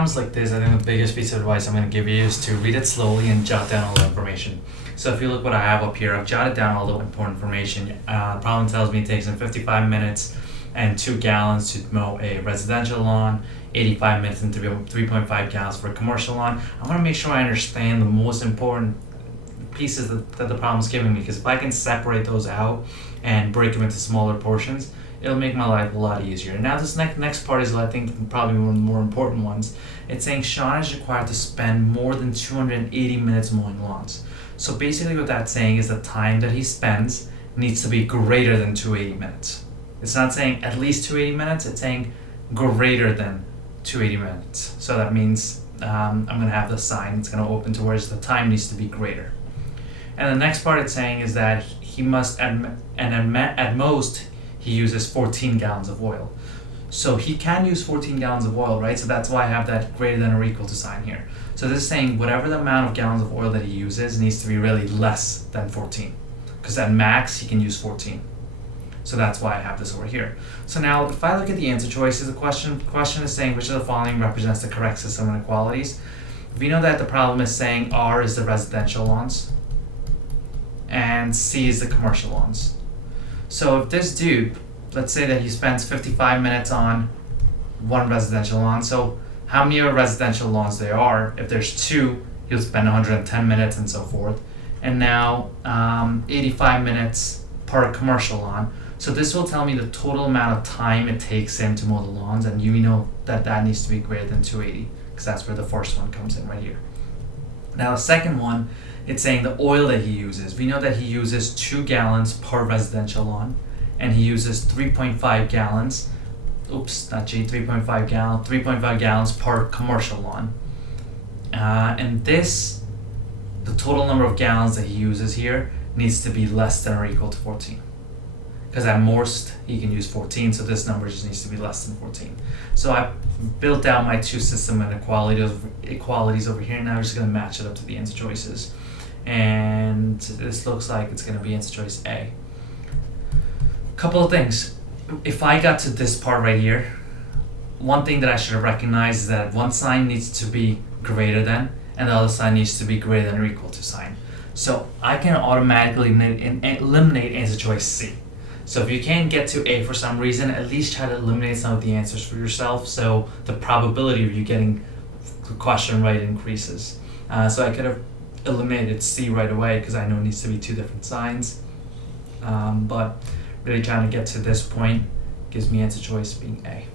Problems like this, I think the biggest piece of advice I'm going to give you is to read it slowly and jot down all the information. So if you look what I have up here, I've jotted down all the important information. The problem tells me it takes him 55 minutes and 2 gallons to mow a residential lawn, 85 minutes and 3.5 gallons for a commercial lawn. I want to make sure I understand the most important pieces that the problem's giving me, because if I can separate those out and break them into smaller portions, it'll make my life a lot easier. And now this next part is, I think, probably one of the more important ones. It's saying Sean is required to spend more than 280 minutes mowing lawns. So basically what that's saying is the time that he spends needs to be greater than 280 minutes. It's not saying at least 280 minutes, it's saying greater than 280 minutes. So that means I'm going to have the sign, it's going to open to where the time needs to be greater. And the next part it's saying is that he must, at most, he uses 14 gallons of oil. So he can use 14 gallons of oil, right? So that's why I have that greater than or equal to sign here. So this is saying whatever the amount of gallons of oil that he uses needs to be really less than 14. Because at max, he can use 14. So that's why I have this over here. So now if I look at the answer choices, the question is saying which of the following represents the correct system of inequalities. We know that the problem is saying R is the residential lawns and C is the commercial lawns. So if this dude, let's say that he spends 55 minutes on one residential lawn, so how many residential lawns there are? If there's 2, he'll spend 110 minutes and so forth. And now 85 minutes per commercial lawn. So this will tell me the total amount of time it takes him to mow the lawns, and you know that needs to be greater than 280, because that's where the first one comes in right here. Now the second one, it's saying the oil that he uses. We know that he uses 2 gallons per residential lawn, and he uses 3.5 gallons. 3.5 gallons per commercial lawn. And this, the total number of gallons that he uses here needs to be less than or equal to 14. Because at most he can use 14, so this number just needs to be less than 14. So I built out my 2 system inequalities over here, and now I'm just going to match it up to the answer choices. And this looks like it's going to be answer choice A. Couple of things. If I got to this part right here, one thing that I should have recognized is that one sign needs to be greater than, and the other sign needs to be greater than or equal to sign. So I can automatically eliminate answer choice C. So if you can't get to A for some reason, at least try to eliminate some of the answers for yourself, so the probability of you getting the question right increases. So I could have eliminated C right away because I know it needs to be 2 different signs. But really trying to get to this point gives me answer choice being A.